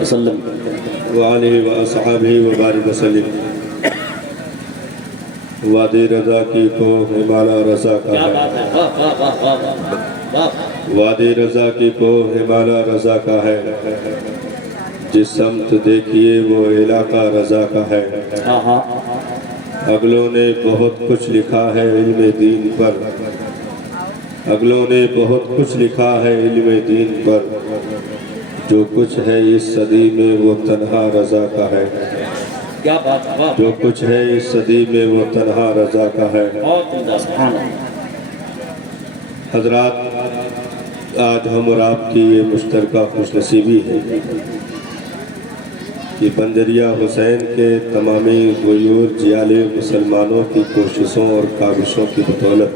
وسلم وآلہ وأصحابہ وبارک وسلم۔ وادی رضا کی کوہ ہمالا رضا کا ہے، وادی رضا کی کوہ ہمالا رضا کا ہے، جس سمت دیکھیے وہ علاقہ رضا کا ہے۔ اگلوں نے بہت کچھ لکھا ہے علم دین پر، اگلوں نے بہت کچھ لکھا ہے علم دین پر، جو کچھ ہے اس صدی میں وہ تنہا رضا کا ہے، جو کچھ ہے اس صدی میں وہ تنہا رضا کا ہے۔ حضرات، آج ہم اور آپ کی یہ مشترکہ خوش نصیبی ہے کہ بنجریہ حسین کے تمامی غیور جیال مسلمانوں کی کوششوں اور کاوشوں کی بدولت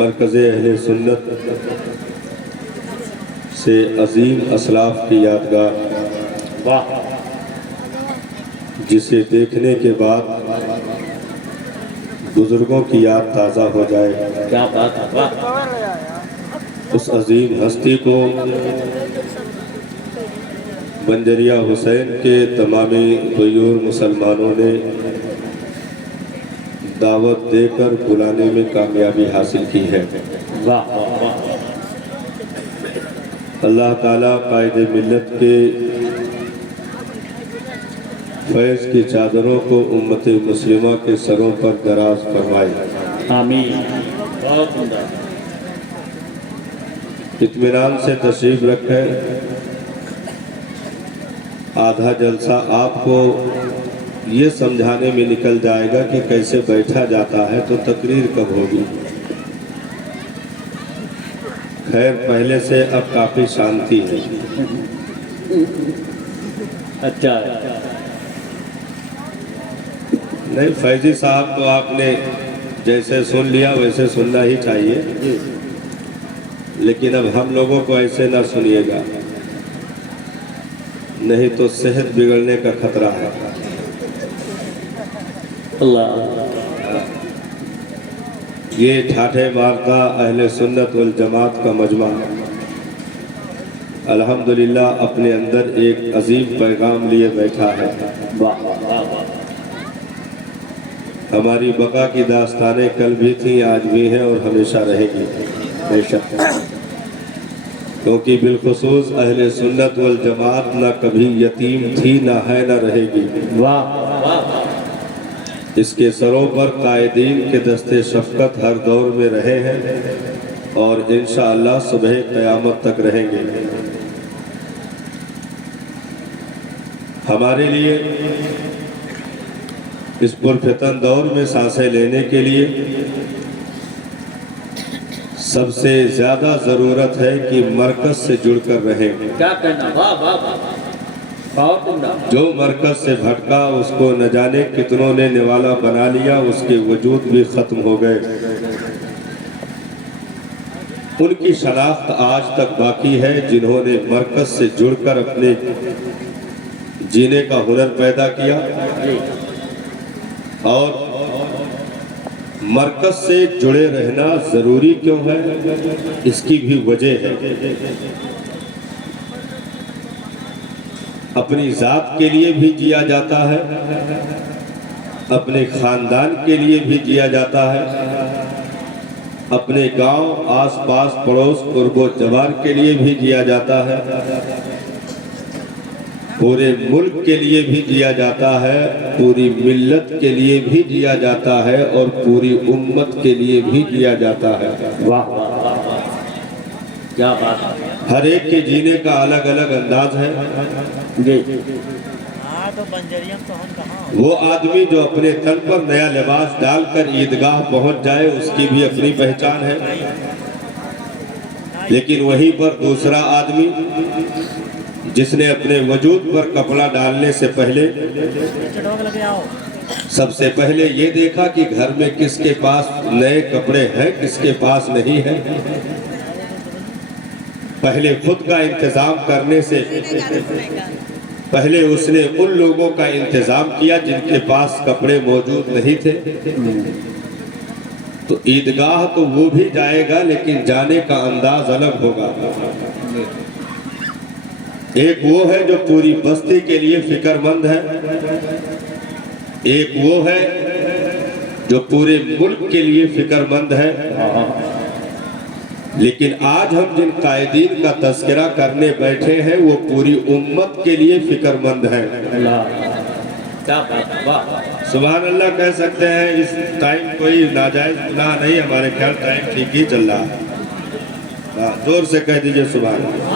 مرکز اہل سنت سے عظیم اسلاف کی یادگار، جسے دیکھنے کے بعد بزرگوں کی یاد تازہ ہو جائے، اس عظیم ہستی کو بنجریہ حسین کے تمامی غیور مسلمانوں نے دعوت دے کر بلانے میں کامیابی حاصل کی ہے۔ اللہ تعالیٰ قائد ملت کے فیض کی چادروں کو امت مسلمہ کے سروں پر دراز فرمائے، آمین۔ اطمینان سے تشریف رکھیں۔ آدھا جلسہ آپ کو یہ سمجھانے میں نکل جائے گا کہ کیسے بیٹھا جاتا ہے تو تقریر کب ہوگی۔ خیر، پہلے سے اب کافی شانتی ہے۔ اچھا، نہیں، فیضی صاحب تو آپ نے جیسے سن لیا ویسے سننا ہی چاہیے، لیکن اب ہم لوگوں کو ایسے نہ سنیے گا، نہیں تو صحت بگڑنے کا خطرہ ہے۔ اللہ یہ ٹھاٹھے مارتا اہل سنت والجماعت کا مجمع الحمدللہ اپنے اندر ایک عظیم پیغام لیے بیٹھا ہے۔ ہماری بقا کی داستانیں کل بھی تھیں، آج بھی ہیں اور ہمیشہ رہے گی بے شک، کیونکہ بالخصوص اہل سنت والجماعت نہ کبھی یتیم تھی، نہ ہے، نہ رہے گی۔ اس کے سروں پر قائدین کے دستے شفقت ہر دور میں رہے ہیں اور انشاءاللہ صبح قیامت تک رہیں گے۔ ہمارے لیے اس پرفتن دور میں سانسیں لینے کے لیے سب سے زیادہ ضرورت ہے کہ مرکز سے جڑ کر رہیں۔ کیا کہنا، جو مرکز سے بھٹکا اس کو نہ جانے کتنوں نے نوالا بنا لیا، اس کے وجود بھی ختم ہو گئے۔ ان کی شناخت آج تک باقی ہے جنہوں نے مرکز سے جڑ کر اپنے جینے کا ہنر پیدا کیا، اور مرکز سے جڑے رہنا ضروری کیوں ہے، اس کی بھی وجہ ہے۔ اپنی ذات کے لیے بھی جیا جاتا ہے، اپنے خاندان کے لیے بھی جیا جاتا ہے، اپنے گاؤں، آس پاس، پڑوس، قرب و جوار کے لیے بھی جیا جاتا ہے، پورے ملک کے لیے بھی جیا جاتا ہے، پوری ملت کے لیے بھی جیا جاتا ہے، اور پوری امت کے لیے بھی جیا جاتا ہے۔ کیا بات ہے، ہر ایک کے جینے کا الگ الگ انداز ہے۔ وہ آدمی جو اپنے تن پر نیا لباس ڈال کر عیدگاہ پہنچ جائے، اس کی بھی اپنی پہچان ہے، لیکن وہیں پر دوسرا آدمی جس نے اپنے وجود پر کپڑا ڈالنے سے پہلے سب سے پہلے یہ دیکھا کہ گھر میں کس کے پاس نئے کپڑے ہیں، کس کے پاس نہیں ہے، پہلے خود کا انتظام کرنے سے پہلے اس نے ان لوگوں کا انتظام کیا جن کے پاس کپڑے موجود نہیں تھے، تو عیدگاہ تو وہ بھی جائے گا لیکن جانے کا انداز الگ ہوگا. ایک وہ ہے جو پوری بستی کے لیے فکر مند ہے, ایک وہ ہے جو پورے ملک کے لیے فکر مند ہے. لیکن آج ہم جن قائدین کا تذکرہ کرنے بیٹھے ہیں وہ پوری امت کے لیے فکر مند ہیں. سبحان اللہ کہہ سکتے ہیں. اس ٹائم کوئی ناجائز گناہ نہیں, ہمارے خیال ٹائم ٹھیک ہی چل رہا ہے. زور سے کہہ دیجئے سبحان اللہ.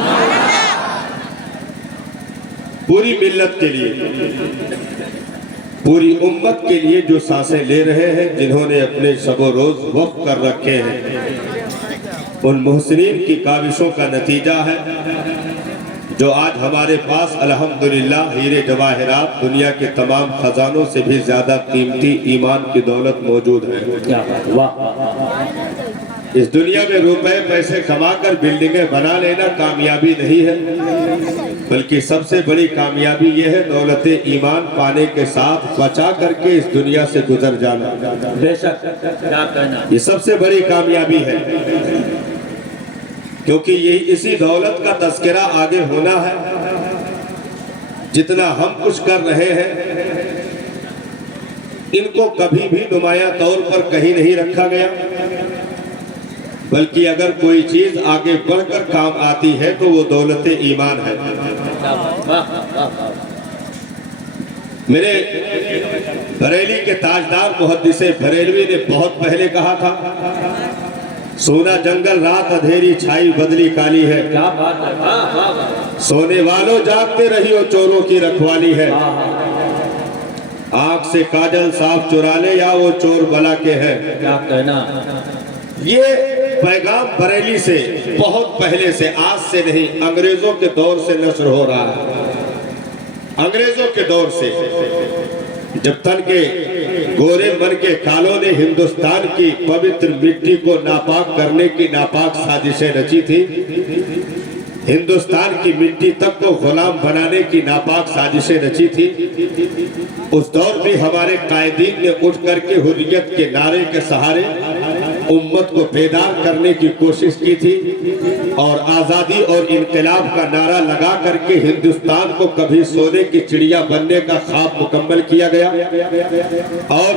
پوری ملت کے لیے, پوری امت کے لیے جو سانسیں لے رہے ہیں, جنہوں نے اپنے شب و روز وقف کر رکھے ہیں, ان محسنین کی کاوشوں کا نتیجہ ہے جو آج ہمارے پاس الحمدللہ ہیرے جواہرات, دنیا کے تمام خزانوں سے بھی زیادہ قیمتی ایمان کی دولت موجود ہے. اس دنیا میں روپے پیسے کما کر بلڈنگیں بنا لینا کامیابی نہیں ہے, بلکہ سب سے بڑی کامیابی یہ ہے دولت ایمان پانے کے ساتھ بچا کر کے اس دنیا سے گزر جانا. بے شک, کیا کہنا, یہ سب سے بڑی کامیابی ہے, کیونکہ یہ اسی دولت کا تذکرہ آگے ہونا ہے. جتنا ہم کچھ کر رہے ہیں ان کو کبھی بھی نمایاں طور پر کہیں نہیں رکھا گیا, بلکہ اگر کوئی چیز آگے بڑھ کر کام آتی ہے تو وہ دولت ایمان ہے. میرے بریلی کے تاجدار محدث بریلوی نے بہت پہلے کہا تھا, سونا جنگل رات اندھیری چھائی بدلی کالی ہے, سونے والوں جاگتے رہی ہو چوروں کی رکھوالی ہے. آنکھ سے کاجل صاف چرا لے یا وہ چور بلا کے ہے. کیا کہنا, یہ پیغام بریلی سے بہت پہلے سے, آج سے نہیں, انگریزوں کے دور سے نشر ہو رہا ہے. انگریزوں کے دور سے, جب تن کے گورے من کے کالوں نے ہندوستان کی پوتر مٹی کو ناپاک کرنے کی ناپاک سازشیں رچی تھی, ہندوستان کی مٹی تک کو غلام بنانے کی ناپاک سازشیں رچی تھی, اس دور بھی ہمارے قائدین نے اٹھ کر کے حریت کے نعرے کے سہارے امت کو بیدار کرنے کی کوشش کی تھی, اور آزادی اور انقلاب کا نعرہ لگا کر کے ہندوستان کو کبھی سونے کی چڑیا بننے کا خواب مکمل کیا گیا, اور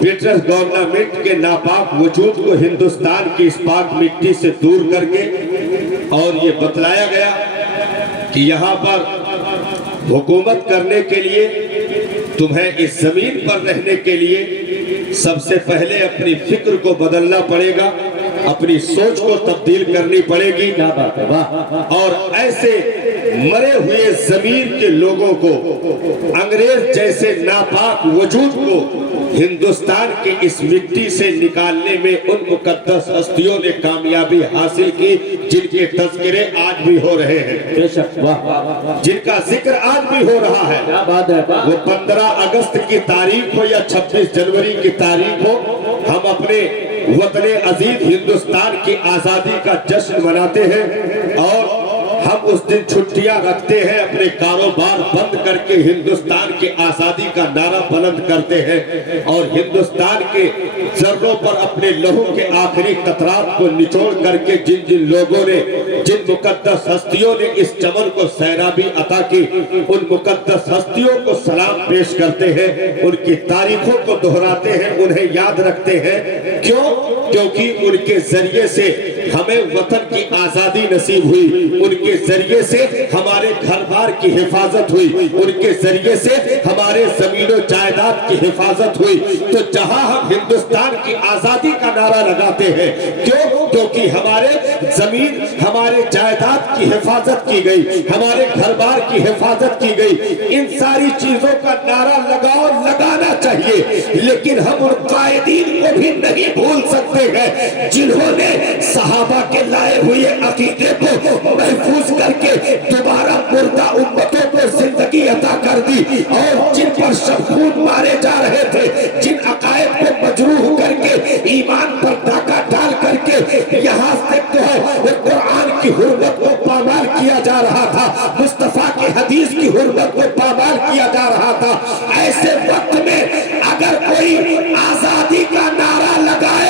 برٹش گورنمنٹ کے ناپاک وجود کو ہندوستان کی اس پاک مٹی سے دور کر کے, اور یہ بتلایا گیا کہ یہاں پر حکومت کرنے کے لیے, تمہیں اس زمین پر رہنے کے لیے سب سے پہلے اپنی فکر کو بدلنا پڑے گا, اپنی سوچ کو تبدیل کرنی پڑے گی. اور ایسے مرے ہوئے زمین کے لوگوں کو, انگریز جیسے ناپاک وجود کو ہندوستان کی اس مٹی سے نکالنے میں ان مقدس ہستیوں نے کامیابی حاصل کی جن کے تذکرے آج بھی ہو رہے ہیں, جن کا ذکر آج بھی ہو رہا ہے. وہ 15 اگست کی تاریخ ہو یا 26 جنوری کی تاریخ ہو, ہم اپنے وطن عزیز ہندوستان کی آزادی کا جشن مناتے ہیں, اور ہم اس دن چھٹیاں رکھتے ہیں, اپنے کاروبار بند کر کے ہندوستان کی آزادی کا نعرہ بلند کرتے ہیں, اور ہندوستان کے ذروں پر اپنے لہو کے آخری قطرات کو نچوڑ کر کے جن جن لوگوں نے, جن مقدس ہستیوں نے اس چمن کو سیرابی عطا کی, ان مقدس ہستیوں کو سلام پیش کرتے ہیں, ان کی تاریخوں کو دہراتے ہیں, انہیں یاد رکھتے ہیں. کیوں؟ کیونکہ ان کے ذریعے سے ہمیں وطن کی آزادی نصیب ہوئی, ان کے ذریعے سے ہمارے گھر بار کی حفاظت ہوئی, ان کے ذریعے سے ہمارے زمین و جائیداد کی حفاظت ہوئی. تو جہاں ہم ہندوستان کی آزادی کا نعرہ لگاتے ہیں, کیوں؟ کیونکہ ہمارے زمین, ہمارے جائیداد کی حفاظت کی گئی, ہمارے گھر بار کی حفاظت کی گئی. ان ساری چیزوں کا نعرہ لگاؤ, لگانا چاہیے, لیکن ہم ان قائدین کو بھی نہیں بھول سکتے ہیں جنہوں نے صحابہ کے لائے ہوئے عقیدے کو محفوظ کر کے دوبارہ مردہ امتوں کو زندگی عطا کر دی, اور جن پر شب خون مارے جا رہے تھے, جن عقائد کو مجروح کر کے, ایمان پر ڈاکہ ڈال کر کے یہاں تک جو ہے وہ قرآن کی حرمت کو پامال کیا جا رہا تھا, مصطفیٰ کی حدیث کی حرمت کو پامال کیا جا رہا تھا. ایسے وقت میں اگر کوئی آزادی کا نعرہ لگائے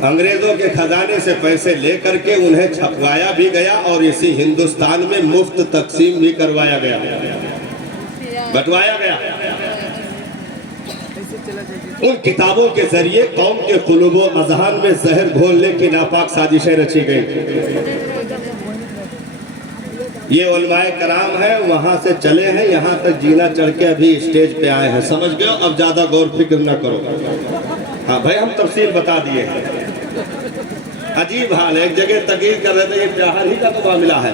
انگریزوں کے خزانے سے پیسے لے کر کے انہیں چھپوایا بھی گیا اور اسی ہندوستان میں مفت تقسیم بھی کروایا گیا، بٹوایا گیا۔ ان کتابوں کے ذریعے قوم کے قلوب و اذہان میں زہر گھولنے کی ناپاک سازشیں رچی گئی۔ یہ علماء کرام ہیں، وہاں سے چلے ہیں، یہاں تک جینا چڑھ کے ابھی اسٹیج پہ آئے ہیں، سمجھ گئے ہو؟ اب زیادہ غور فکر نہ کرو۔ ہاں بھائی، ہم تفصیل بتا دیے ہیں۔ عجیب حال ہے، ایک جگہ تقریر کر رہے تھے، یہ بہار ہی کا تو معاملہ ہے۔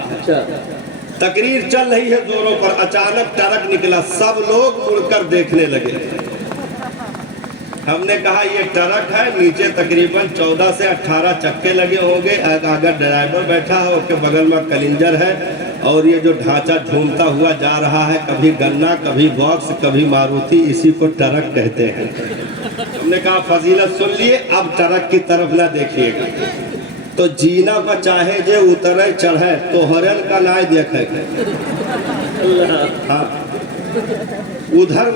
تقریر چل رہی ہے زوروں پر، اچانک ٹرک نکلا، سب لوگ مڑ کر دیکھنے لگے۔ ہم نے کہا یہ ٹرک ہے، نیچے تقریباً 14 سے 18 چکے لگے ہوں گے، اگر ڈرائیور بیٹھا ہے اس کے بغل میں کلنجر ہے، اور یہ جو ڈھانچہ جھومتا ہوا جا رہا ہے، کبھی گنا، کبھی باکس، کبھی ماروتی، اسی کو ٹرک کہتے ہیں۔ ہم نے کہا فضیلت سن لیے، اب ٹرک کی طرف نہ دیکھیے گا۔ تو جینا پہ چاہے جے اترے چڑھے تو ہرن کا نائے دیکھے گا۔ ہاں ادھر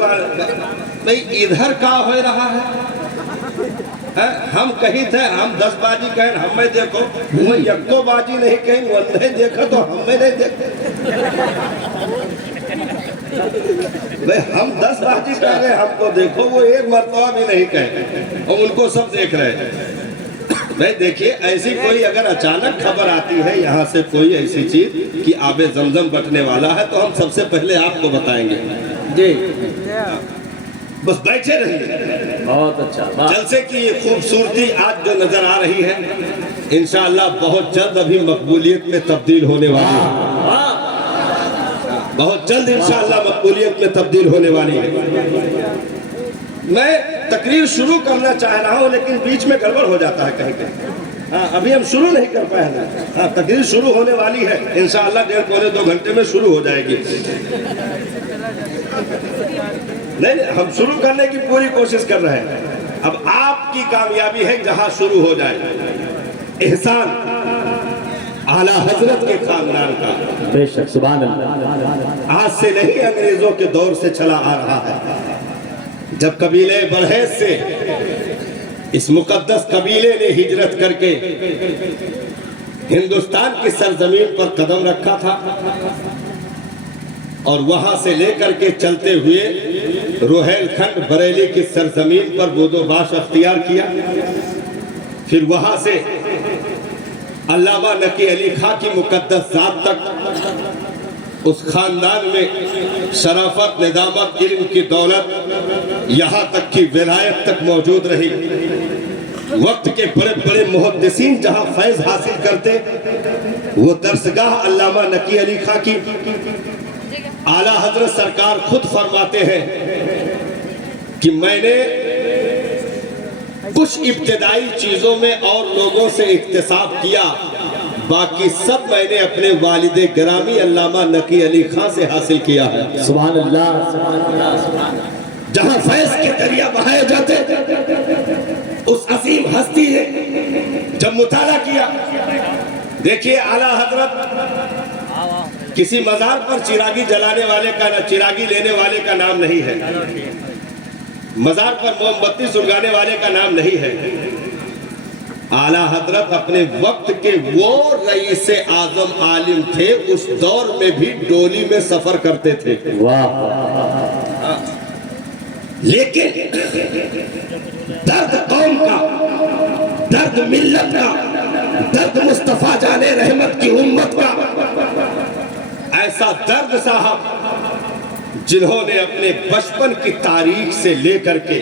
بھئی ادھر کا ہو رہا ہے، ہم کہیں تھے، ہم 10 باجی کہیں، ہمیں دیکھو، وہ یکو باجی نہیں کہیں، وہ نہیں دیکھا تو ہمیں نہیں دیکھا۔ بھئی ہم 10 باجی کہہ رہے ہیں، ہم کو دیکھو، وہ ایک مرتبہ بھی نہیں کہیں، اور ان کو سب دیکھ رہے ہیں۔ بھئی دیکھیے، ایسی کوئی اگر اچانک خبر آتی ہے یہاں سے کوئی ایسی چیز کہ آب زمزم بٹنے والا ہے، تو ہم سب سے پہلے آپ کو بتائیں گے۔ جی بس بیٹھے رہیے۔ بہت اچھا۔ جلسے کی یہ خوبصورتی آج جو نظر آ رہی ہے، انشاءاللہ بہت جلد ابھی مقبولیت میں تبدیل ہونے والی ہے، بہت جلد انشاءاللہ مقبولیت میں تبدیل ہونے والی ہے۔ میں تقریر شروع کرنا چاہ رہا ہوں، لیکن بیچ میں گڑبڑ ہو جاتا ہے کہیں کہیں۔ ہاں ابھی ہم شروع نہیں کر پائے ہیں۔ ہاں تقریر شروع ہونے والی ہے، انشاءاللہ 1.5 پونے 2 گھنٹے میں شروع ہو جائے گی۔ نہیں ہم شروع کرنے کی پوری کوشش کر رہے ہیں۔ اب آپ کی کامیابی ہے جہاں شروع ہو جائے۔ احسان اعلیٰ حضرت کے خاندان کا، بے شک، سبحان اللہ، آج سے نہیں انگریزوں کے دور سے چلا آ رہا ہے۔ جب قبیلے بلحیث سے اس مقدس قبیلے نے ہجرت کر کے ہندوستان کی سرزمین پر قدم رکھا تھا، اور وہاں سے لے کر کے چلتے ہوئے روہیل کھنڈ بریلی کی سرزمین پر بود و باش اختیار کیا، پھر وہاں سے علامہ نقی علی خاں کی مقدس ذات تک اس خاندان میں شرافت، ندامت، علم کی دولت، یہاں تک کی ولایت تک موجود رہی۔ وقت کے بڑے بڑے محدثین جہاں فیض حاصل کرتے، وہ درسگاہ علامہ نقی علی خاں کی اعلیٰ حضرت سرکار خود فرماتے ہیں کہ میں نے کچھ ابتدائی چیزوں میں اور لوگوں سے اکتساب کیا، باقی سب میں نے اپنے والد گرامی علامہ نقی علی خاں سے حاصل کیا ہے۔ سبحان اللہ، سبحان اللہ، سبحان اللہ۔ جہاں فیض کے دریا بہائے جاتے، اس عظیم ہستی نے جب مطالعہ کیا، دیکھیے اعلیٰ حضرت کسی مزار پر چراغی جلانے والے کا، چراغی لینے والے کا نام نہیں ہے، مزار پر موم بتی سلگانے والے کا نام نہیں ہے۔ اعلیٰ حضرت اپنے وقت کے وہ رئیس اعظم عالم تھے، اس دور میں بھی ڈولی میں سفر کرتے تھے۔ واہ، لیکن درد قوم کا، درد ملت کا، درد مصطفیٰ جان رحمت کی امت کا، ایسا درد صاحب جنہوں نے اپنے بچپن کی تاریخ سے لے کر کے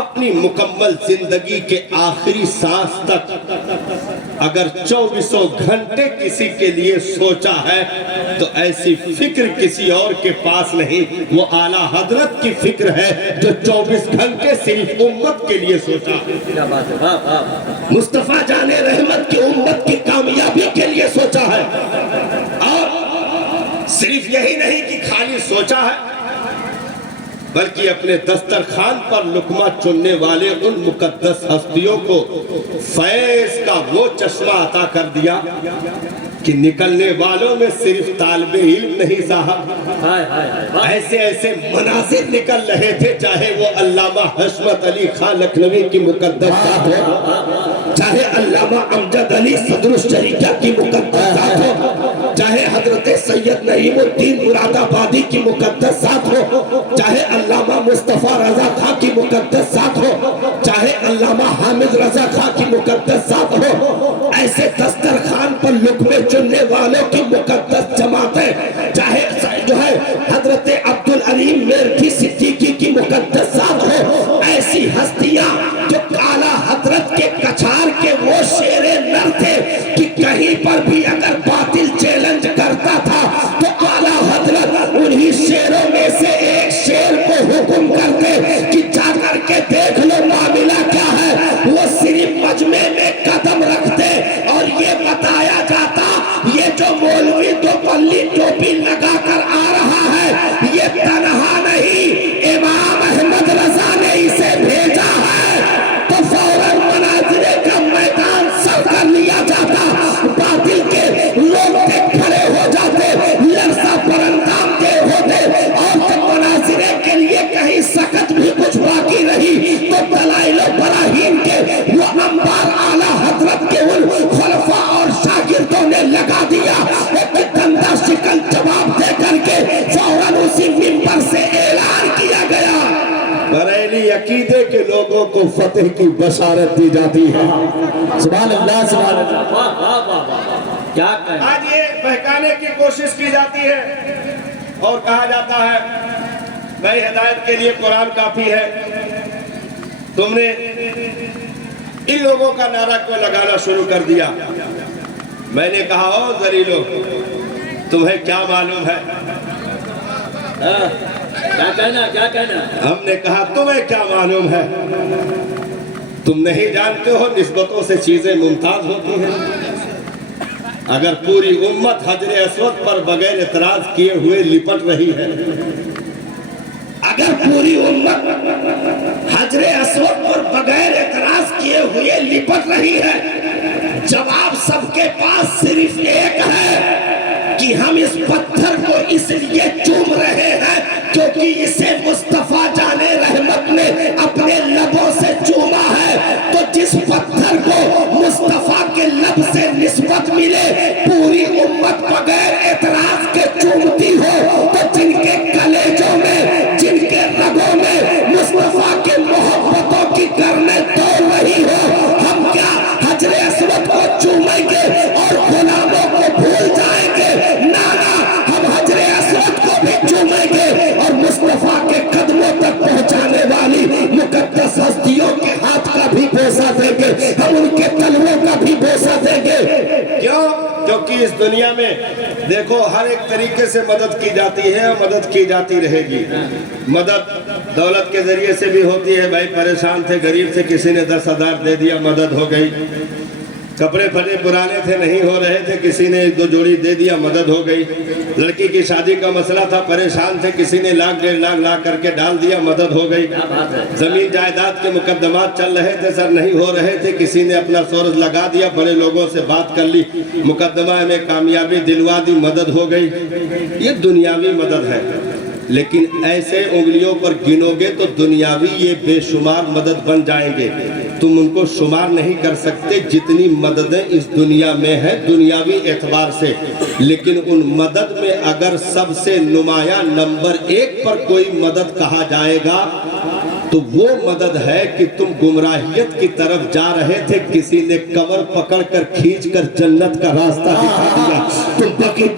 اپنی مکمل زندگی کے آخری سانس تک اگر 24 گھنٹے کسی کے لیے سوچا ہے تو ایسی فکر کسی اور کے پاس نہیں، وہ اعلیٰ حضرت کی فکر ہے جو 24 گھنٹے صرف امت کے لیے سوچا، مصطفیٰ جان رحمت کی امت کی کامیابی کے لیے سوچا ہے۔ اور صرف یہی نہیں کہ خالی سوچا ہے، بلکہ اپنے دسترخوان پر لقمہ چننے والے ان مقدس ہستیوں کو فیض کا وہ چشمہ عطا کر دیا کہ نکلنے والوں میں صرف طالب علم نہیں صاحب، ایسے ایسے مناظر نکل رہے تھے، چاہے وہ علامہ حشمت علی خان لکھنوی کی مقدس ذات ہو، چاہے علامہ امجد علی صدر الشریعہ کی مقدس ذات ہو، چاہے حضرت سید نعیم الدین مراد آبادی کی مقدس ذات ہو، چاہے علامہ مصطفیٰ رضا خان کی مقدس ذات ہو، چاہے علامہ حامد رضا خان کی مقدس ذات ہو، ایسے دسترخوان پر لقمے چننے والوں کی مقدس جماعتیں، چاہے جو ہے حضرت عبدالعلیم میرٹھی صدیقی کی مقدس ذات ہو، ایسی ہستیاں جو اعلیٰ حضرت کے کچھار کے وہ شیر نر تھے کہ کہیں پر بھی اگر باطل چیلنج کرتا تھا تو اعلیٰ حضرت انہی شیروں میں سے ایک شیر کو حکم کرتے کہ جا کر کے دیکھ لو معاملہ کیا ہے، وہ صرف مجمع میں قدم رکھتے اور یہ بتایا جاتا یہ جو مولوی دو پلی ٹوپی لگا کر آ رہا ہے یہ تنہا نہیں، امام احمد رضا نے اسے بھیجا ہے، تو فوراً مناظرے کا میدان سر کر لیا جاتا، باطل کے لوگ کھڑے ہو جاتے، لرزہ پر اندام دے ہوتے، اور جب مناظرے کے لیے کہیں سکت بھی کچھ باقی رہی تو دلائل و براہین کے وہ انبار اعلیٰ حضرت کے ان خلفاء اور شاگردوں نے لگا دیا، ایک گندا شکل جواب دے کر کے فوراً اسی منبر سے اعلان کیا گیا، بریلی عقیدے کے لوگوں کو فتح کی بشارت دی جاتی ہے۔ سبحان اللہ سبحان اللہ۔ کیا کہیں؟ آج یہ بہکانے کی کوشش کی جاتی ہے اور کہا جاتا ہے بھائی ہدایت کے لیے قرآن کافی ہے، تم نے ان لوگوں کا نعرہ کیوں لگانا شروع کر دیا؟ میں نے کہا او ذلیلو، تمہیں کیا معلوم ہے؟ کیا کہنا؟ ہم نے کہا تمہیں کیا معلوم ہے؟ تم نہیں جانتے ہو نسبتوں سے چیزیں ممتاز ہوتی ہیں، اگر پوری امت حجر اسود پر بغیر اعتراض کیے ہوئے لپٹ رہی ہے، اگر پوری امت حجر اسود پر بغیر اعتراض کیے ہوئے لپٹ رہی ہے، جواب سب کے پاس صرف ایک ہے کہ ہم اس پتھر کو اس لیے چوم رہے ہیں کیونکہ اسے مصطفیٰ جان رحمت نے اپنے لبوں سے چوما ہے، تو جس پتھر کو مصطفیٰ کے لب سے نسبت ملے پوری امت بغیر اعتراض کے چومتی ہو، تو جن کے کلیجوں میں جن کے رگوں میں مصطفیٰ کے محبتوں کی کرنے دوڑ رہی ہو، ہم کیا حجر اسود کو چومیں گے اور غلاموں کو بھول جائیں گے؟ نانا، ہم حجر اسود کو بھی چومیں گے اور مصطفیٰ کے قدموں تک پہنچانے والی مقدس ہستیوں کے ہاتھ کا بھی بوسہ دیں گے، ہم ان کے تلووں کا بھی بوسہ دیں گے۔ کیوں؟ کیونکہ اس دنیا میں دیکھو ہر ایک طریقے سے مدد کی جاتی ہے اور مدد کی جاتی رہے گی۔ مدد دولت کے ذریعے سے بھی ہوتی ہے، بھائی پریشان تھے غریب سے کسی نے 10,000 دے دیا مدد ہو گئی، کپڑے پھٹے پرانے تھے نہیں ہو رہے تھے کسی نے 1-2 جوڑی دے دیا مدد ہو گئی، لڑکی کی شادی کا مسئلہ تھا پریشان تھے کسی نے 1,00,000 لا کر کے ڈال دیا مدد ہو گئی، زمین جائیداد کے مقدمات چل رہے تھے سر نہیں ہو رہے تھے کسی نے اپنا سورج لگا دیا، بڑے لوگوں سے بات کر لی مقدمہ میں کامیابی دلوا دی مدد ہو گئی، یہ دنیاوی مدد ہے۔ لیکن ایسے انگلیوں پر گنو گے تو دنیاوی یہ بے شمار مدد بن جائیں گے، تم ان کو شمار نہیں کر سکتے جتنی مددیں اس دنیا میں ہیں دنیاوی اعتبار سے، لیکن ان مدد میں اگر سب سے نمایاں نمبر 1 پر کوئی مدد کہا جائے گا تو وہ مدد ہے کہ تم گمراہیت کی طرف جا رہے تھے کسی نے کمر پکڑ کر کھینچ کر جنت کا راستہ دکھا دیا، تم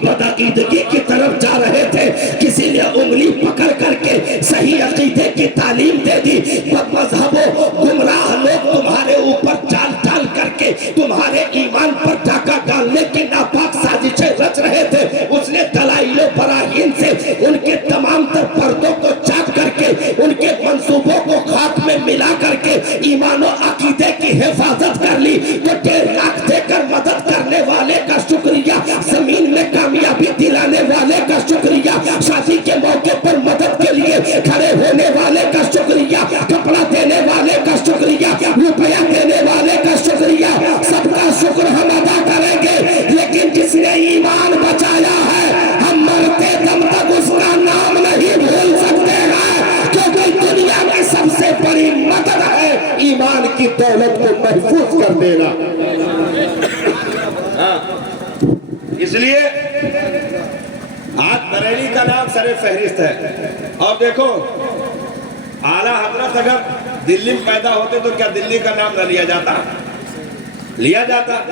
بدعقیدگی کی طرف جا رہے تھے کسی نے انگلی پکڑ کر کے صحیح عقیدے کی تعلیم دے دی، بد مذہبوں گمراہ لوگ تمہارے اوپر چال ڈال کر کے تمہارے ایمان پر ڈاکہ ڈالنے کی ناپاک سازشیں رچ رہے تھے، اس نے دلائل و براہین سے ان کے تمام تر پردوں کو چاک کر کے ان کے منصوبوں کو خاک میں ملا کر کے ایمان و عقیدے کی حفاظت کر لی، تو 1.5 لاکھ دے کر مدد کرنے والے کا شکریہ، زمین میں کامیابی دلانے والے کا شکریہ، شادی کے موقع پر مدد کے لیے کھڑے ہونے ملے گا. ہاں اس لیے آج بریلی کا نام سر فہرست ہے. اور دیکھو اعلیٰ حضرت اگر دلی میں پیدا ہوتے تو کیا دلی کا نام نہ لیا جاتا؟ لیا جاتا.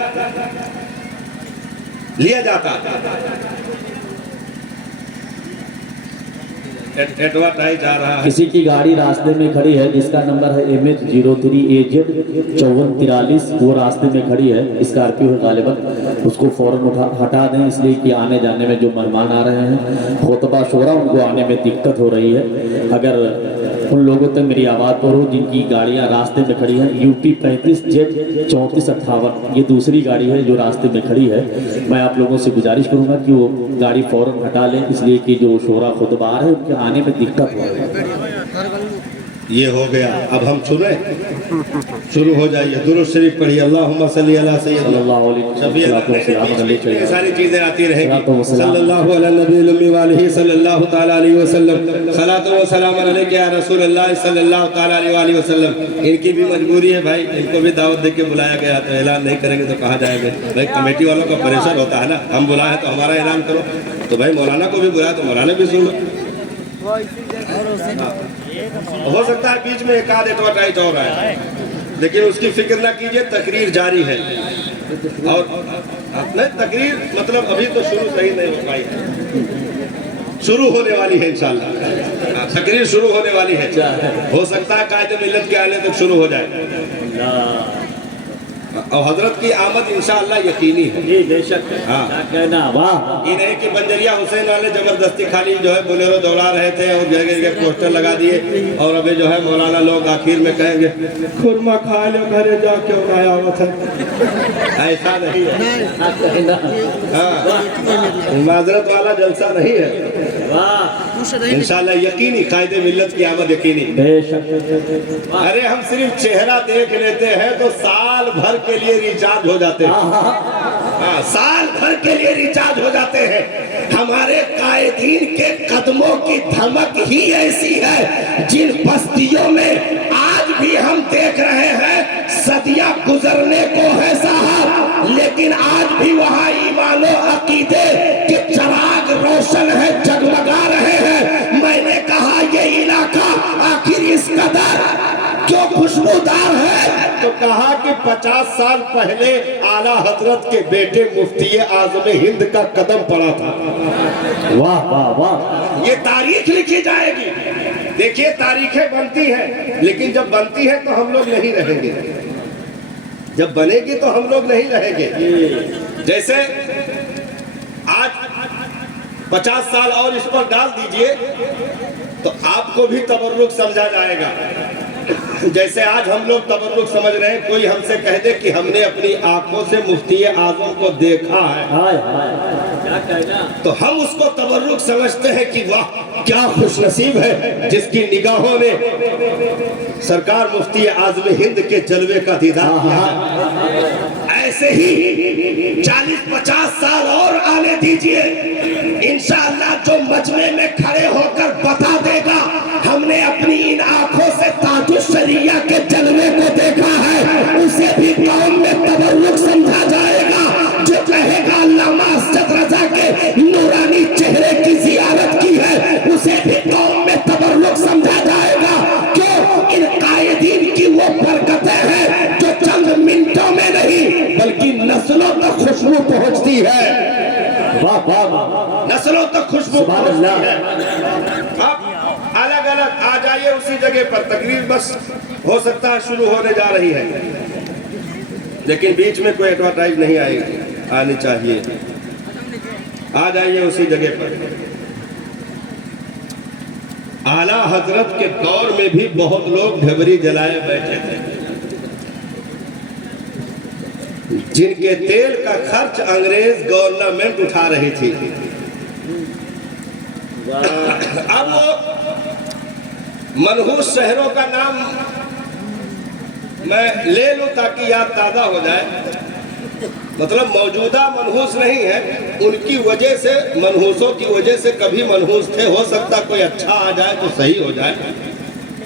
ایڈورٹائز آ رہا ہے. کسی کی گاڑی راستے میں کھڑی ہے جس کا نمبر ہے MH03AZ 5443. وہ راستے میں کھڑی ہے، اسکارپیو ہے غالباً. اس کو فوراً ہٹا دیں، اس لیے کہ آنے جانے میں جو مہمان آ رہے ہیں خطبہ شورا، ان کو آنے میں دقت ہو رہی ہے. اگر ان لوگوں تک میری آواز پہنچو جن کی گاڑیاں راستے میں کھڑی ہیں. UP 35Z 3458 یہ دوسری گاڑی ہے جو راستے میں کھڑی ہے. میں آپ لوگوں سے گزارش کروں گا کہ وہ گاڑی فوراً ہٹا لیں، اس لیے کہ جو شورا خطبہ آ رہے ہیں ان کے آنے میں دقت ہو رہی ہے. یہ ہو گیا. اب ہم سنیں، شروع ہو جائیے. درود شریف پڑھیے. اللہم صلی علی صلی سیدنا اللہ علیہ بیچ میں ساری چیزیں آتی رہیں گی. صلی صلی اللہ علی نبی الامی والہ صلی اللہ تعالی علیہ وسلم. صلاۃ و سلام علیک یا رسول اللہ صلی اللہ تعالی علیہ وآلہ وسلم. ان کی بھی مجبوری ہے بھائی، ان کو بھی دعوت دے کے بلایا گیا، تو اعلان نہیں کریں گے تو کہاں جائیں گے بھائی؟ کمیٹی والوں کا پریشر ہوتا ہے نا، ہم بلائیں تو ہمارا اعلان کرو. تو بھائی مولانا کو بھی بلایا تو مولانا بھی سن لو. ہو سکتا ہے بیچ میں ایک آدھ ایڈورٹائز اور آئے، لیکن اس کی فکر نہ کیجئے. تقریر جاری ہے. اور نہیں تقریر مطلب ابھی تو شروع صحیح نہیں ہو پائی ہے، شروع ہونے والی ہے انشاءاللہ. تقریر شروع ہونے والی ہے. ہو سکتا ہے قائد ملت کے آنے تک شروع ہو جائے. اور حضرت کی آمد انشاءاللہ یقینی ہے. جی بے شک. ہاں کہنا واہ. یہ نہیں کہ بنجریہ حسین والے زبردستی خالی جو ہے بولیرو دوڑا رہے تھے اور جگہ جگہ پوسٹر لگا دیے، اور ابھی جو ہے مولانا لوگ آخر میں کہیں گے خورما کھا لو گھرے جا کے آیا ہوا تھا. ایسا نہیں ہے. ہاں معذرت والا جلسہ نہیں ہے. انشاءاللہ یقینی قائد ملت کی آمد یقینی. بے شک. ارے ہم صرف چہرہ دیکھ لیتے ہیں تو سال بھر کے لیے ریچارج ہو جاتے ہیں. ہاں سال بھر کے لیے ریچارج ہو جاتے ہیں. ہمارے قائدین کے قدموں کی دھمک ہی ایسی ہے جن بستیوں میں آج بھی ہم دیکھ رہے ہیں. صدیاں گزرنے کو ہے صاحب، لیکن آج بھی وہاں ایمان و عقیدے کے چراغ روشن ہے، جگمگا رہے ہیں. میں نے کہا یہ علاقہ آخر اس قدر کیوں خوشبودار ہے؟ تو کہا کہ 50 سال پہلے اعلیٰ حضرت کے بیٹے مفتی اعظم ہند کا قدم پڑا تھا. واہ واہ واہ. یہ تاریخ لکھی جائے گی. دیکھیے تاریخیں بنتی ہیں، لیکن جب بنتی ہے تو ہم لوگ نہیں رہیں گے. جب بنے گی تو ہم لوگ نہیں رہیں گے. جیسے آج 50 سال اور اس پر ڈال دیجئے تو آپ کو بھی تبرک سمجھا جائے گا. جیسے آج ہم لوگ تبرک سمجھ رہے ہیں. کوئی ہم سے کہہ دے کہ ہم نے اپنی آنکھوں سے مفتی اعظم کو دیکھا ہے، تو ہم اس کو تبرک سمجھتے ہیں کہ واہ کیا خوش نصیب ہے جس کی نگاہوں نے سرکار مفتی اعظم ہند کے جلوے کا دیدار کیا ہے. ایسے ہی 40-50 سال اور آنے دیجئے، انشاءاللہ جو مجمع میں کھڑے ہو کر بتا دے گا ہم نے اپنی ان آنکھوں سے تاج الشریعہ کے جلوے کو دیکھا ہے، اسے بھی قوم میں تبرک سمجھا جائے گا. جو کہے گا علامہ اسجد رضا کے نورانی چہرے کی زیارت کی ہے، اسے بھی قوم میں تبرک سمجھا جائے گا. کیوں؟ ان قائدین کی وہ برکتیں ہیں جو چند منٹوں میں نہیں بلکہ نسلوں تک خوشبو پہنچتی ہے. واہ واہ. نسلوں تک خوشبو پہنچتی ہے. اب الگ الگ آ جائیے اسی جگہ پر. تقریر بس ہو سکتا ہے شروع ہونے جا رہی ہے، لیکن بیچ میں کوئی ایڈورٹائز نہیں آئے گی. آنی چاہیے. آ جائیے اسی جگہ پر. اعلیٰ حضرت کے دور میں بھی بہت لوگ ڈھبری جلائے بیٹھے تھے، جن کے تیل کا خرچ انگریز گورنمنٹ اٹھا رہی تھی. اب وہ منحوس شہروں کا نام میں لے لوں تاکہ یاد تازہ ہو جائے. مطلب موجودہ منحوس نہیں ہے، ان کی وجہ سے، منحوسوں کی وجہ سے کبھی منحوس تھے. ہو سکتا کوئی اچھا آ جائے تو صحیح ہو جائے.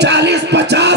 40-50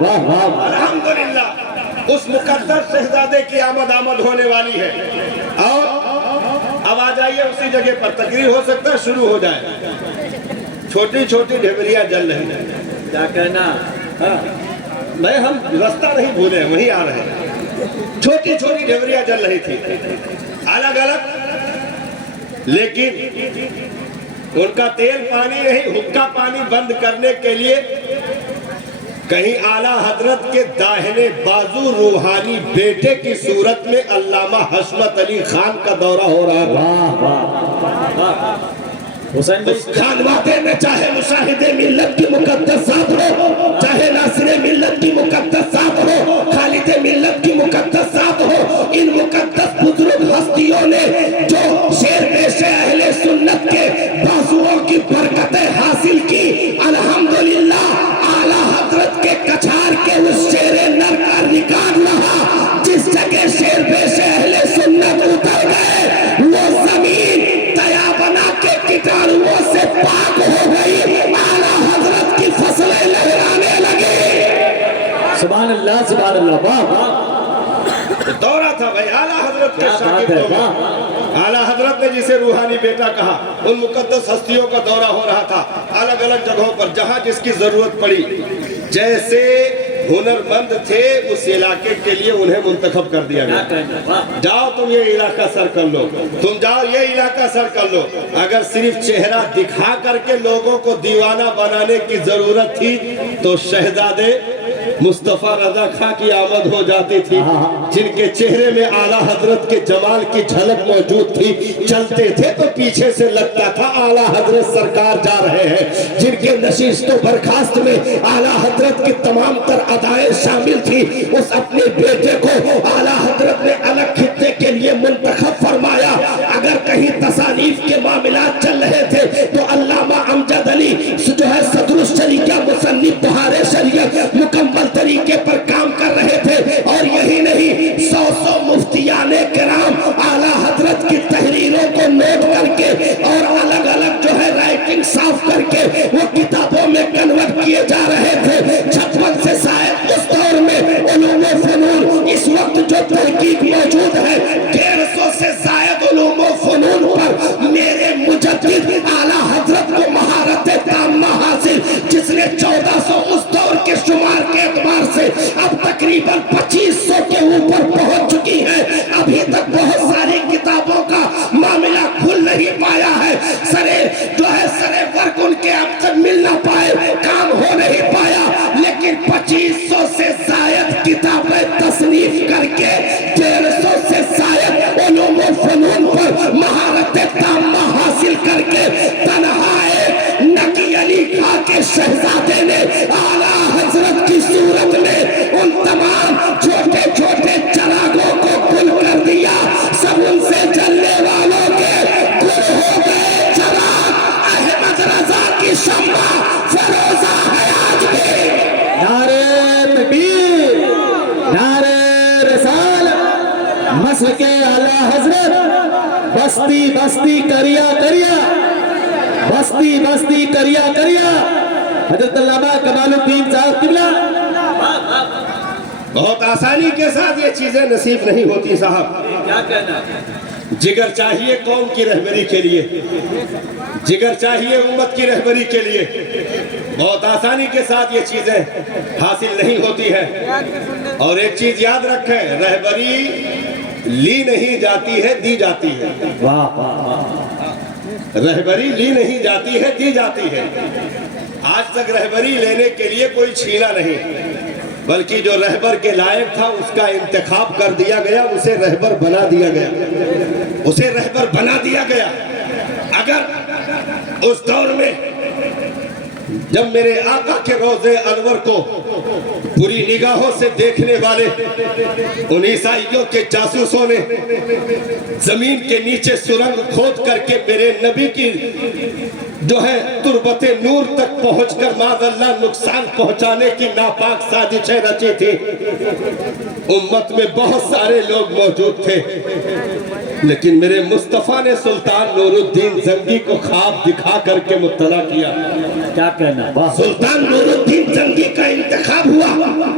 واہ واہ الحمدللہ اس مقدس شہزادے کی آمد ہونے والی ہے. اور اب آ جائیے اسی جگہ پر تقریر ہو سکتا ہے شروع ہو جائے. چھوٹی چھوٹی ڈھیبریاں جل رہی ہیں. کیا کہنا؟ نہیں ہم راستہ نہیں بھولے ہیں وہیں آ رہے ہیں. چھوٹی چھوٹی ڈھیبریاں جل رہی تھی الگ الگ, لیکن ان کا تیل پانی نہیں حقہ پانی بند کرنے کے لیے کہیں اعلیٰ حضرت کے داہنے بازو روحانی بیٹے کی صورت میں علامہ حشمت علی خان کا دورہ ہو رہا تھا. واہ واہ حسین اس خانوادے میں چاہے مشاہد ملت کی مقدس ذات ہو, چاہے ناصر ملت کی مقدس ذات ہو, خالد ملت کی مقدس ذات ہو, ان مقدس بزرگ ہستیوں نے جو شیر پیش اہل سنت کے بازوؤں کی برکتیں حاصل کی, الحمدللہ اعلیٰ حضرت کے کچھار کے اس شیر نر کا ریکارڈ رہا. جس جگہ شیر پیش اہل سنت اتر گئے وہ زمین تیا بنا کے کٹاڑوؤں سے پاک ہو گئی. اعلیٰ حضرت کی فصلیں لہرانے لگی. سبحان اللہ واہ واہ دورہ تھا بھائی اعلیٰ حضرت کے کیا بات ہے, شاگردوں میں. واہ اعلیٰ حضرت نے جسے روحانی بیٹا کہا ان مقدس ہستیوں کا دورہ ہو رہا تھا الگ الگ جگہوں پر جہاں جس کی ضرورت پڑی. جیسے ہنر مند تھے اس علاقے کے لیے انہیں منتخب کر دیا گیا. جاؤ تم یہ علاقہ سر کر لو, تم جاؤ یہ علاقہ سر کر لو. اگر صرف چہرہ دکھا کر کے لوگوں کو دیوانہ بنانے کی ضرورت تھی تو شہزادے مصطفیٰ رضا خاں کی آمد ہو جاتی تھی, جن کے چہرے میں اعلیٰ حضرت کے جمال کی جھلک موجود تھی. چلتے تھے تو پیچھے سے لگتا تھا اعلیٰ حضرت سرکار جا رہے ہیں. جن کے نشست و برخاست میں اعلیٰ حضرت کی تمام تر ادائیں شامل تھی, اس اپنے بیٹے کو اعلیٰ حضرت نے الگ خطے کے لیے منتخب فرمایا. اگر کہیں تصانیف کے معاملات چل رہے تھے تو علامہ امجد علی جو ہے صدر الشریعہ مصنف بہار شریعت مکمل طریقے پر کام کر رہے تھے. اور یہی نہیں, 100 مفتیان کرام اعلیٰ حضرت کی تحریروں کو نوٹ کر کے اور الگ الگ جو ہے رائٹنگ صاف کر کے وہ کتابوں میں کنورٹ کیے جا رہے تھے. 56 سے زائد اس دور میں علوم و فنون, اس وقت جو تحقیق موجود ہے 150 سے زائد علوم و فنون پر میرے مجدد اعلیٰ حضرت کو مہارت تامہ حاصل, جس نے 1400 اس دور کے شمار کے اعتبار سے اب تقریباً 2500 کے اوپر پہنچ چکی ہے. ابھی تک بہت ساری کتابوں کا معاملہ کھل نہیں پایا ہے. سرے جو ہے سرے ورک ان کے اب تک مل نہ پائے, کام ہو نہیں پایا, لیکن 2500 سے زائد کتابیں تصنیف کر کے 150 سے زائد علوم و فنون پر مہارت تامہ حاصل کر کے تنہا ایک نقی علی خاں کے شہزادے نے اعلیٰ حضرت کی صورت میں ان تمام چھوٹے چھوٹے چراغوں کو کھل کر دیا. سب ان سے جلنے والوں کے کل ہو گئے چراغ. احمد رضا کی شمع فروزہ ہے آج بھی. نعرہ تکبیر, نعرہ رسالت, مسلک اعلیٰ حضرت, بستی بستی کریا کریا, بستی بستی کریا کریا. حضرت علامہ کمال الدین صاحب قبلہ. بہت آسانی کے ساتھ یہ چیزیں نصیب نہیں ہوتی صاحب. کیا کہنا؟ جگر چاہیے قوم کی رہبری کے لیے, جگر چاہیے امت کی رہبری کے لیے. بہت آسانی کے ساتھ یہ چیزیں حاصل نہیں ہوتی ہیں. اور ایک چیز یاد رکھیں, رہبری لی نہیں جاتی ہے, دی جاتی ہے. واہ واہ رہبری لی نہیں جاتی ہے, دی جاتی ہے. آج تک رہبری لینے کے لیے کوئی چھینا نہیں, بلکہ جو رہبر کے لائق تھا اس کا انتخاب کر دیا گیا, اسے رہبر بنا دیا گیا, اسے رہبر بنا دیا گیا. اگر اس دور میں جب میرے آقا کے روضے انور کو بری نگاہوں سے دیکھنے والے ان عیسائیوں کے جاسوسوں نے زمین کے نیچے سرنگ کھود کر کے میرے نبی کی جو ہے تربت نور تک پہنچ کر معاذ اللہ نقصان پہنچانے کی ناپاک سازشیں رچی تھی. امت میں بہت سارے لوگ موجود تھے, لیکن میرے مصطفیٰ نے سلطان نور الدین زنگی کو خواب دکھا کر کے مطلع کیا. کیا کہنا؟ سلطان نور الدین زنگی کا انتخاب ہوا.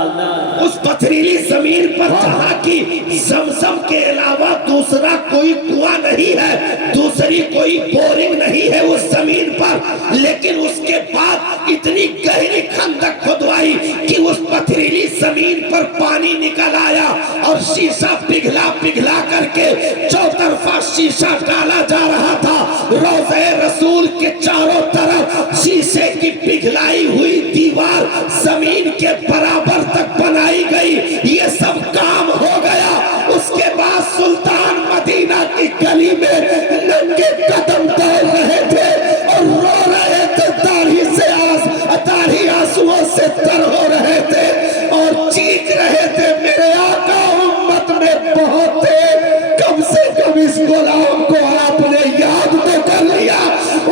اللہ اس پتھریلی زمین پر جہاں کی زمزم کے علاوہ دوسرا کوئی کنواں نہیں ہے، دوسری کوئی بورنگ نہیں ہے اس زمین پر، لیکن اس کے بعد اتنی گہری خندق کھدوائی کہ اس پتھریلی زمین پر پانی نکل آیا اور شیشہ پگھلا پگھلا کر کے چوطرفہ شیشہ ڈالا جا رہا تھا۔ روضہ رسول کے چاروں طرف شیشے کی پگھلائی ہوئی دیوار زمین کے برابر تک بنائی گئی۔ یہ سب کام ہو گیا۔ اس کے بعد سلطان مدینہ کی گلی میں ننگے قدم دوڑ رہے تھے اور رو رہے تھے، داڑھی آنسوؤں سے تر ہو رہے تھے اور چیخ رہے تھے، میرے آقا امت میں بہت تھے، کم سے کم اس غلام کو آپ نے یاد تو کر لیا،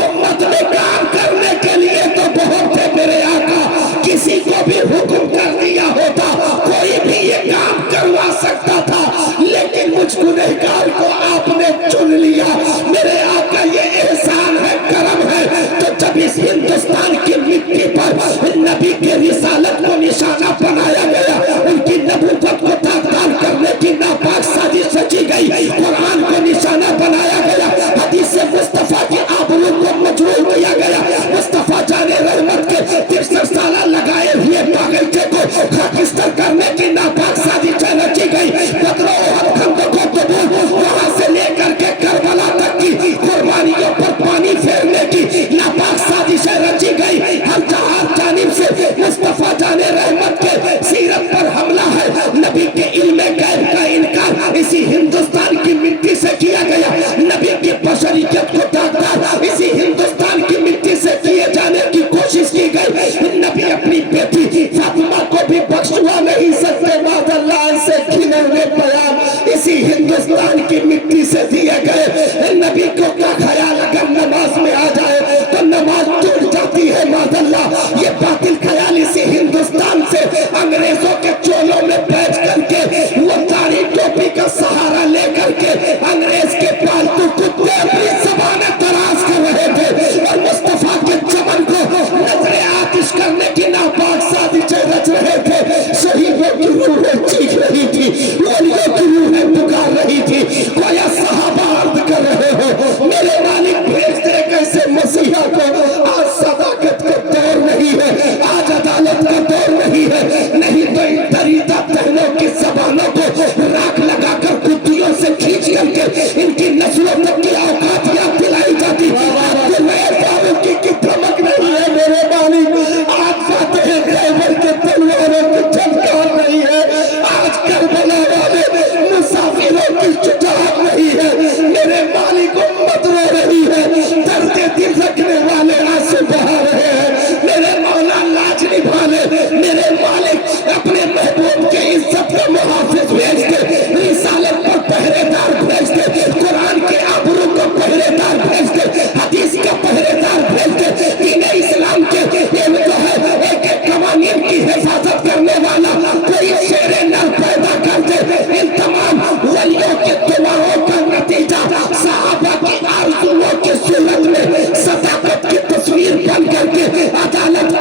امت میں کام کرنے کے لیے تو بہت تھے میرے آقا، کسی کو بھی حکم کر دیا ہوتا کوئی بھی یہ کام کروا سکتا تھا، لیکن مجھ گنہگار کو آپ نے چن لیا۔ میرے آقا یہ احسان ہے، کرم ہے۔ تو جب اس ہندوستان کی مٹی پر نبی کے رسالت کو نشانہ بنایا گیا، ان کی نبوت کو داغدار کرنے کی ناپاک سازش رچی گئی، قرآن کو نشانہ بنایا گیا، حدیث مصطفیٰ کی آبرو کو مجروح کیا گیا، مصطفیٰ جان رحمت کے 63 سالہ لگائے ہوئے باغیچے کو خاکستر کرنے کی ناپاک سازش رچی گئی، بدر و احد، خندق و طبور، وہاں سے لے کر کے کربلا تک کی قربانیوں پر پانی پھیرنے کی ناپاک سازشیں رچی گئی۔ ہر جہاں جانب سے مصطفیٰ جان رحمت کے سیرت پر حملہ ہے، نبی کے علم غیب کا انکار اسی ہندوستان کی مٹی سے کیا گیا، نبی کی بشریت کو داغدار اسی ہندوستان کی مٹی سے کیے جانے کی کوشش کی گئی۔ نبی اپنی بیٹی فاطمہ کو بھی بخشوا نہیں سکتے، معاذ اللہ سے گھنے ہوئے بیان اسی ہندوستان کی مٹی سے دیے گئے۔ نبی کو کیا خیال اگر نماز میں آ جائے تو نماز ٹوٹ جاتی ہے، معاذ اللہ، یہ باطل خیال اسی ہندوستان سے انگریزوں کے چولوں میں بیٹھ کر کے وہ داڑھی ٹوپی کا سہارا لے کر کے انگریز کے پالتو کتے اپنی زبانیں دراز کر رہے تھے اور مصطفیٰ کے چمن کو نظر آتش کرنے کی ناپاک سازشیں رچ رہے تھے۔ شہیدوں کی روحیں چیخ رہی تھی، ولیوں کی روحیں پکار رہی تھی، گویا صحابہ عرض کر رہے ہو، میرے مالک بھیج دے کیسے مسیحا کو۔ آج صداقت کا دور نہیں ہے، آج عدالت کا دور نہیں ہے، نہیں تو ان دریدہ بہنوں کی زبانوں کو راکھ لگا کر کتیوں سے کھینچ کر کے ان کی نسلوں تک کی اوقات یاد دلائی جاتی۔ آپ کو نئے فاروقی کی دھمک نہیں ہے میرے مالک، آج فاتح خیبر کے تلواروں کی جھنکار نہیں ہے، آج کربلا والے مسافروں کی شجاعت نہیں ہے میرے مالک، امت رو رہی ہے، درد دل رکھنے والے آنسو بہا رہے ہیں، میرے مولا لاج نبھا لے، میرے مالک اپنے محبوب کے عزت کا محافظ بھیج دے، رسالت پر پہرے دار بھیج دے، قرآن کے آبرو کو پہرے دار بھیج دے، حدیث کا پہرے دار بھیج دے، دین اسلام کے علم جو ہے ایک ایک قوانین کی حفاظت کرنے والا کوئی شیر نر پیدا کر دے۔ ان تمام ولیوں کے دعاؤں کا نتیجہ صحابہ کی آرزوؤں کی صورت میں صداقت کی تصویر بن کر کے عدالت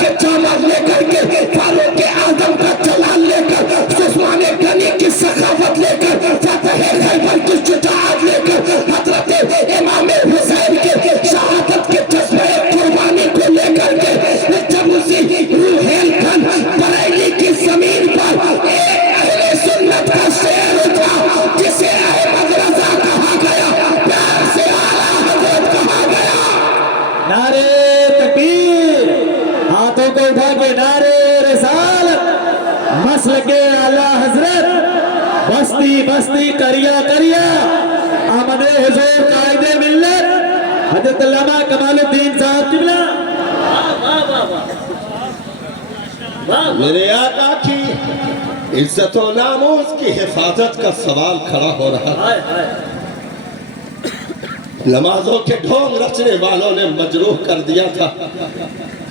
کے جامع لے کر کے فاروق اعظم کا جلال لے کر عثمان غنی کی سخاوت لے کر فاتح خیبر کی شجاعت لے کر حضرت امام حسین کے شہادت کے جذبہ قربانی کو لے کر کے جب اسی روحیل کھن بریلی کی زمین پر ایک اہل سنت کا شعر اٹھا جسے احمد رضا کہا گیا، پیار سے اعلیٰ حضرت کہا گیا۔ نعرے تکبیر، ہاتھوں کو اٹھا کے نعرے رسالت، مسلک اعلیٰ حضرت، بستی بستی کریا کریا، آمد حضور قائد ملت حضرت علامہ کمال الدین صاحب قبلہ۔ میرے آقا کی عزت و ناموس کی حفاظت کا سوال کھڑا ہو رہا ہے۔ نمازوں کے ڈھونگ رچنے والوں نے مجروح کر دیا تھا،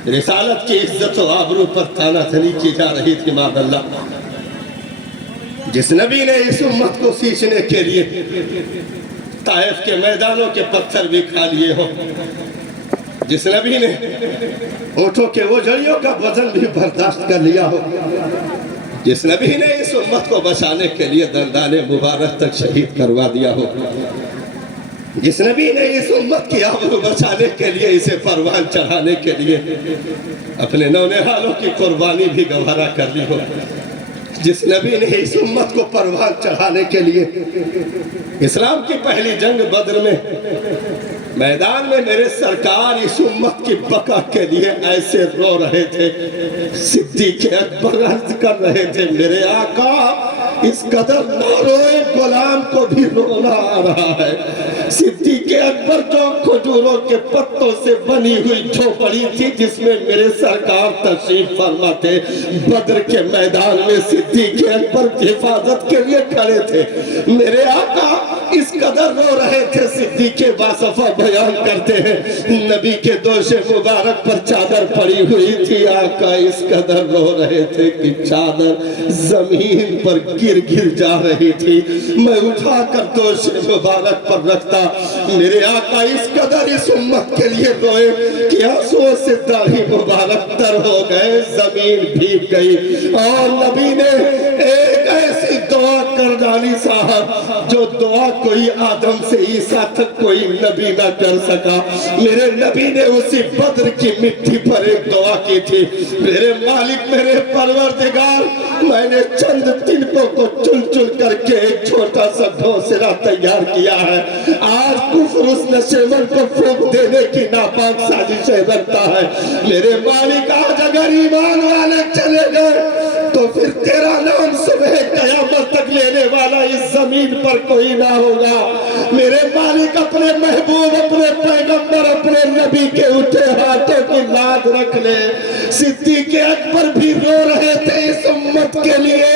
رسالت کی عزت و آبرو پر تانا تنی کی جا رہی تھی، معاذ اللہ۔ جس نبی نے اس امت کو سینچنے کے لیے طائف کے میدانوں کے پتھر بھی کھا لیے ہوں، جس نبی نے اونٹوں کے وہ جڑیوں کا وزن بھی برداشت کر لیا ہو، جس نبی نے اس امت کو بچانے کے لیے دندان مبارک تک شہید کروا دیا ہو، جس نبی نے اس امت کی آبرو بچانے کے لیے اسے پروان چڑھانے کے لیے اپنے نونہالوں کی قربانی بھی گوارا کر لی ہو، جس نبی نے اس امت کو پروان چڑھانے کے لیے اسلام کی پہلی جنگ بدر میں میدان میں میرے سرکار اس امت کی بقا کے لیے ایسے رو رہے تھے، صدیق اکبر عرض کر رہے تھے میرے آقا اس قدر نہ روئے غلام کو بھی رونا آ رہا ہے۔ صدیق اکبر جو کھجوروں کے پتوں سے بنی ہوئی جھوپڑی تھی جس میں میرے سرکار تشریف فرما تھے، بدر کے میدان میں صدیق اکبر حفاظت کے لیے کھڑے تھے، میرے آقا اس قدر رو رہے تھے۔ صدیق باصفہ بیان کرتے ہیں نبی کے دوش مبارک پر چادر پڑی ہوئی تھی، آقا اس قدر رو رہے تھے کہ چادر زمین پر گر جا رہی تھی، میں اٹھا کر دوش مبارک پر رکھتا، میرے آقا اس قدر اس امت کے لیے روئے کہ آنسوؤں سے داڑھی مبارک تر ہو گئے، زمین بھیگ گئی، اور نبی نے ایک ایسی دعا کر ڈالی صاحب جو دعا کوئی آدم سے عیسیٰ تک کوئی نبی نہ کر سکا۔ میرے نبی نے اسی بدر کی مٹی پر ایک دعا کی تھی، میرے مالک میرے پروردگار میں نے چند تنکوں کو چن چن کر کے ایک چھوٹا سا ڈھونسلا تیار کیا ہے، آج کفر اس نشیمن کو پھونک دینے کی ناپاک سازشیں کرتا ہے، میرے مالک آج اگر ایمان والے چلے گئے تو پھر تیرا نام صبح قیامت تک لینے والا اس زمین پر کوئی نہ ہوگا۔ میرے مالک اپنے محبوب اپنے پیغمبر اپنے نبی کے اٹھے ہاتھوں کی لاج رکھ لے۔ صدیق اکبر بھی رو رہے تھے اس امت کے لیے،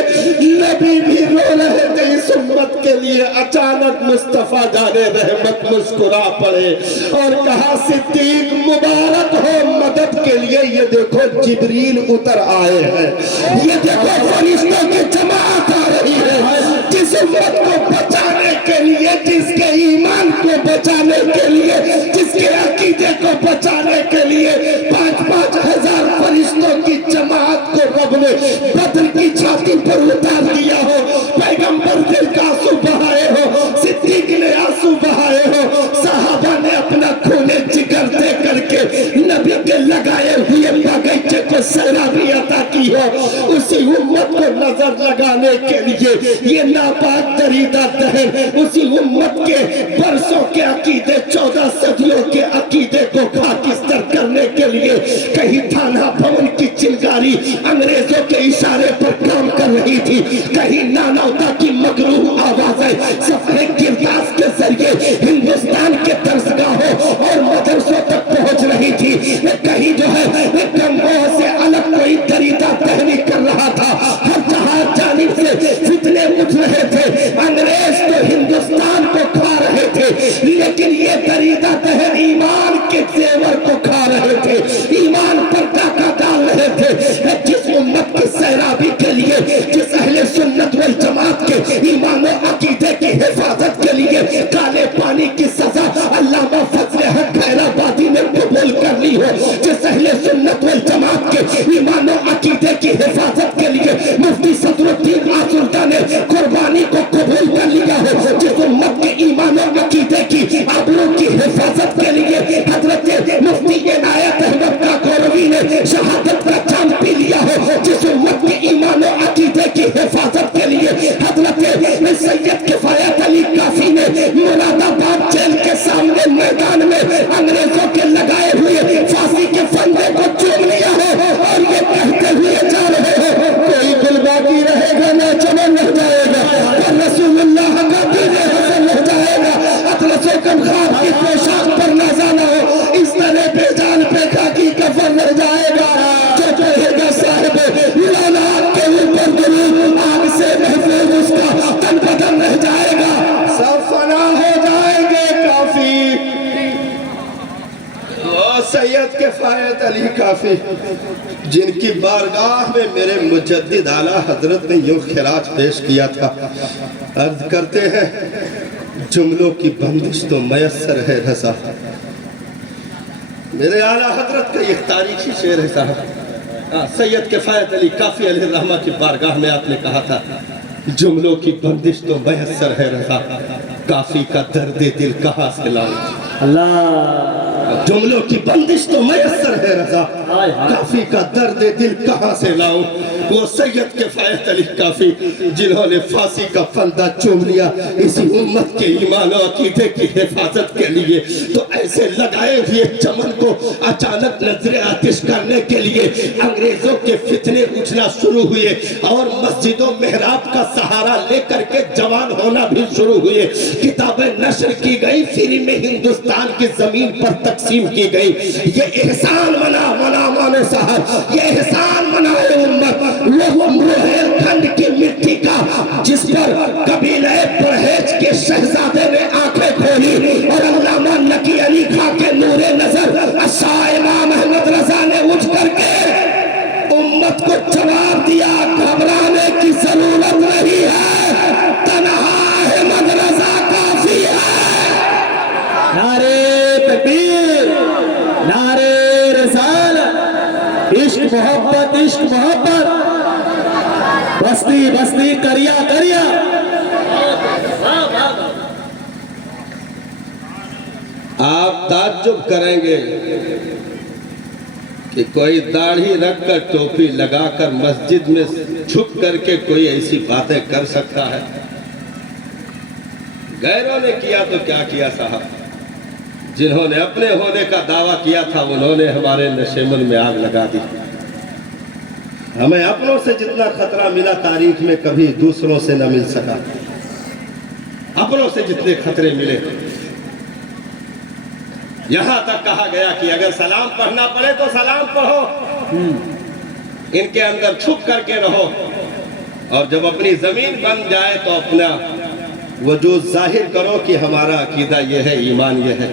نبی بھی رو رہے تھے اس امت کے لیے، اچانک مصطفیٰ جانے رحمت مسکرا پڑے اور کہا صدیق مبارک ہو مدد کے لیے، یہ دیکھو جبریل اتر آئے ہیں، یہ دیکھو فرشتوں کی جماعت آ رہی ہے، جس امت کو بچانے کے لیے، جس کے ایمان کو بچانے کے لیے، جس کے عقیدے کو بچانے کے لیے 5,000 فرشتوں کی جماعت کو رب نے بدر کی چھاتی پر اتار دیا ہو، پیغمبر دل کا آنسو بہائے ہو، صدیق نے آنسو بہائے ہو، صحابہ نے اپنا خون جگر دے کر کے نبی کے لگائے ہوئے باغیچے کو سیرابی عطا کی ہو، اسی امت کو نظر لگانے کے لیے یہ ناپاک دریدہ دہر اسی امت کے برسوں کے عقیدے 14 صدیوں کے عقیدے کو خاکستر کرنے کے لیے کہیں تھانہ بھون کی چنگاری انگریزوں کے اشارے پر کام کر رہی تھی، کہیں نانوتا کی مغروح آوازیں صفحے کرداس کے ذریعے ہندوستان کے درسگاہوں اور مدرسوں تک پہنچ رہی تھی، کہیں جو ہے گنگوہ سے الگ کوئی دریدہ دہنی کر رہا تھا، ہر جہاں جانب سے فتنے اٹھ رہے تھے، انگریز تو ہندوستان کو کھا رہے تھے، لیکن یہ دریدہ دہن ایمان کے زیور کو کھا رہے تھے، ایمان پر ڈاکہ ڈال رہے تھے، جس امت کی سیرابی کے لیے، جس اہل سنت والجماعت کے ایمان و عقیدے کی حفاظت کے لیے کالے پانی کی سزا علامہ فضل حق خیرآبادی نے قبول کر لی ہو، جس اہل سنت والجماعت کے ایمان و عقیدے کی حفاظت کے لیے مفتی صدر الدین آسلطان نے قربانی کو قبول کر لیا ہو، جس امت کے ایمان و عقیدے کی آبرو کی حفاظت کے لیے حضرت مفتی عنایت احمد کاکوروی نے شہادت کا جام پی لیا ہو، جس امت کے ایمان و عقیدے کی حفاظت کے لیے حضرت سید کفایت علی کافی نے مراد آباد جیل کے سامنے میدان میں انگریزوں کے لگائے ہوئے پھانسی کے پھندے کو چوم لیا ہو اور یہ کہتے ہوئے جا رہے ہو کوئی گل باقی رہے گا نہ چمن رہ جائے گا، اور رسول اللہ کا دین حسن رہ جائے گا، اطلس و کمخاب کی پوشاک پر نازا نہ ہو، اس طرح بے جان پہ خاکی کفن رہ جائے گا، جو کہے گا صاحب لالا کے اوپر درود آگ سے محفوظ اس کا تن بدن رہ جائے گا، سب فنا ہو جائیں گے کافی۔ وہ سید کفایت علی کافی جن کی بارگاہ میں میرے مجدد اعلیٰ حضرت نے یوں خراج پیش کیا تھا، عرض کرتے ہیں جملوں کی بندش تو میسر ہے رضا، میرے اعلیٰ حضرت کا یہ تاریخی شعر ہے صاحب. سید کفایت علی کافی علیہ الرحمہ کی بارگاہ میں آپ نے کہا تھا جملوں کی بندش تو میسر ہے رضا, کافی کا درد دل کہاں سے لاؤں. اللہ جملوں کی بندش تو میسر ہے رضا, کافی کا درد دل کہاں سے لاؤں. وہ سید کفایت علی کافی جنہوں نے پھانسی کا پھندا چوم لیا اسی امت کے ایمان و عقیدے کی حفاظت کے لیے, تو ایسے لگائے ہوئے چمن کو اچانک نظر آتش کرنے کے لیے انگریزوں کے فتنے اٹھنا شروع ہوئے اور مسجدوں محراب کا سہارا لے کر کے جوان ہونا بھی شروع ہوئے. کتابیں نشر کی گئی, فلمیں ہندوستان کی زمین پر تقسیم کی گئی. یہ احسان منا صاحب, یہ احسان منائے امت. روہیل کھنڈ کی مٹی کا جس پر قبیلہ پرہیز کے شہزادے نے آنکھیں کھولی اور علامہ نقی علی خان کے نور نظر شاہ امام احمد رضا نے اٹھ کر کے امت کو جواب دیا گھبرانے کی ضرورت نہیں ہے, تنہا احمد رضا کافی ہے. نعرے تکبیر, نعرے رسالت, عشق محبت, عشق محبت, بستی بستی, کریا کریا. آپ تعجب کریں گے کہ کوئی داڑھی رکھ کر ٹوپی لگا کر مسجد میں چھپ کر کے کوئی ایسی باتیں کر سکتا ہے. غیروں نے کیا تو کیا کیا صاحب, جنہوں نے اپنے ہونے کا دعویٰ کیا تھا انہوں نے ہمارے نشیمن میں آگ لگا دی. ہمیں اپنوں سے جتنا خطرہ ملا تاریخ میں کبھی دوسروں سے نہ مل سکا. اپنوں سے جتنے خطرے ملے, یہاں تک کہا گیا کہ اگر سلام پڑھنا پڑے تو سلام پڑھو, ان کے اندر چھپ کر کے رہو, اور جب اپنی زمین بن جائے تو اپنا وجود ظاہر کرو کہ ہمارا عقیدہ یہ ہے, ایمان یہ ہے.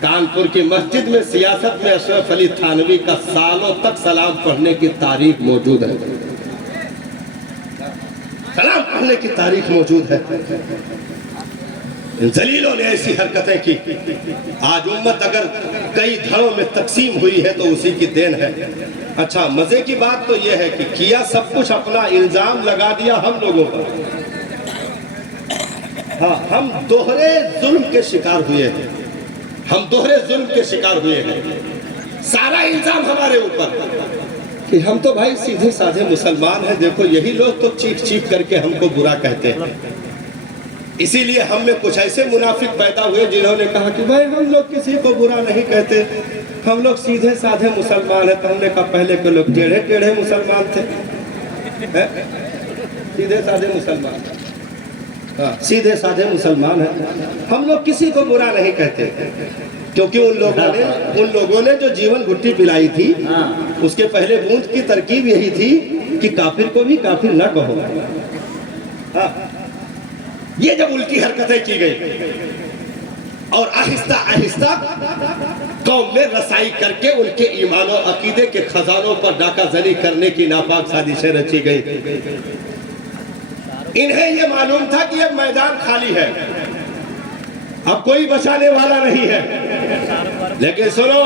کانپور کی مسجد میں سیاست میں اشرف علی تھانوی کا سالوں تک سلام پڑھنے کی تاریخ موجود ہے. سلام پڑھنے کی تاریخ موجود ہے. ان ذلیلوں نے ایسی حرکتیں کی. آج امت اگر کئی دھڑوں میں تقسیم ہوئی ہے تو اسی کی دین ہے. اچھا, مزے کی بات تو یہ ہے کہ کیا سب کچھ اپنا الزام لگا دیا ہم لوگوں پر. ہاں, ہم دوہرے ظلم کے شکار ہوئے ہیں, ہم دوہرے ظلم کے شکار ہوئے ہیں. سارا الزام ہمارے اوپر کہ ہم تو بھائی سیدھے سادھے مسلمان ہیں, دیکھو یہی لوگ تو چیخ چیخ کر کے ہم کو برا کہتے ہیں. اسی لیے ہم میں کچھ ایسے منافق پیدا ہوئے جنہوں نے کہا کہ بھائی ہم لوگ کسی کو برا نہیں کہتے, ہم لوگ سیدھے سادھے مسلمان ہیں. تو ہم نے کہا پہلے کے لوگ ٹیڑھے ٹیڑھے مسلمان تھے, سیدھے سادھے مسلمان, سیدھے سادھے مسلمان ہیں, ہم لوگ کسی کو برا نہیں کہتے. کیونکہ ان لوگوں نے جو جیون گھٹی پلائی تھی اس کے پہلے بوند کی ترکیب یہی تھی کہ کافر کو بھی کافر نہ کہو. یہ جب الٹی حرکتیں کی گئی اور آہستہ آہستہ قوم میں رسائی کر کے ان کے ایمان و عقیدے کے خزانوں پر ڈاکہ زنی کرنے کی ناپاک سازشیں رچی گئی. انہیں یہ معلوم تھا کہ اب میدان خالی ہے, اب کوئی بچانے والا نہیں ہے. لیکن سنو,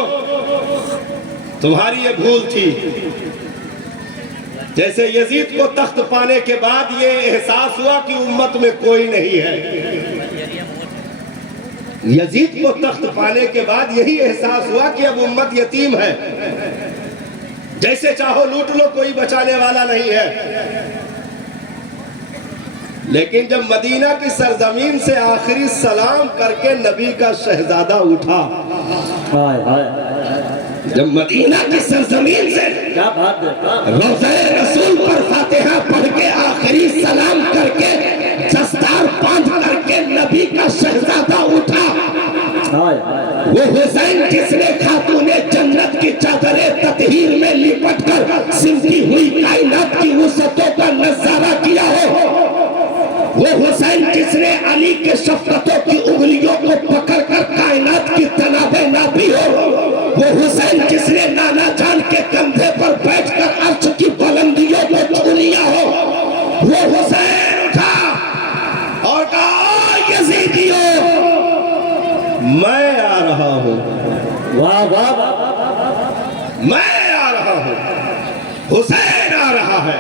تمہاری یہ بھول تھی. جیسے یزید کو تخت پانے کے بعد یہ احساس ہوا کہ امت میں کوئی نہیں ہے, یزید کو تخت پانے کے بعد یہی احساس ہوا کہ اب امت یتیم ہے, جیسے چاہو لوٹ لو, کوئی بچانے والا نہیں ہے. لیکن جب مدینہ کی سرزمین سے آخری سلام کر کے نبی کا شہزادہ اٹھا, جب مدینہ کی سرزمین سے روضہ رسول پر فاتحہ پڑھ کے آخری سلام کر کے دستار باندھ کر کے نبی کا شہزادہ اٹھا, وہ حسین جس نے خاتون جنت کی چادر تطہیر میں لپٹ کر سمٹی ہوئی کائنات کی وسعتوں کا نظارہ کیا ہو, وہ حسین جس نے علی کے شفقتوں کی انگلیوں کو پکڑ کر کائنات کی تنابیں ناپی ہو, وہ حسین جس نے نانا جان کے کندھے پر بیٹھ کر عرش کی بلندیوں کو چھو لیا ہو, وہ حسین اٹھا اور کہا یزیدیوں میں آ رہا ہوں. حسین آ رہا ہے.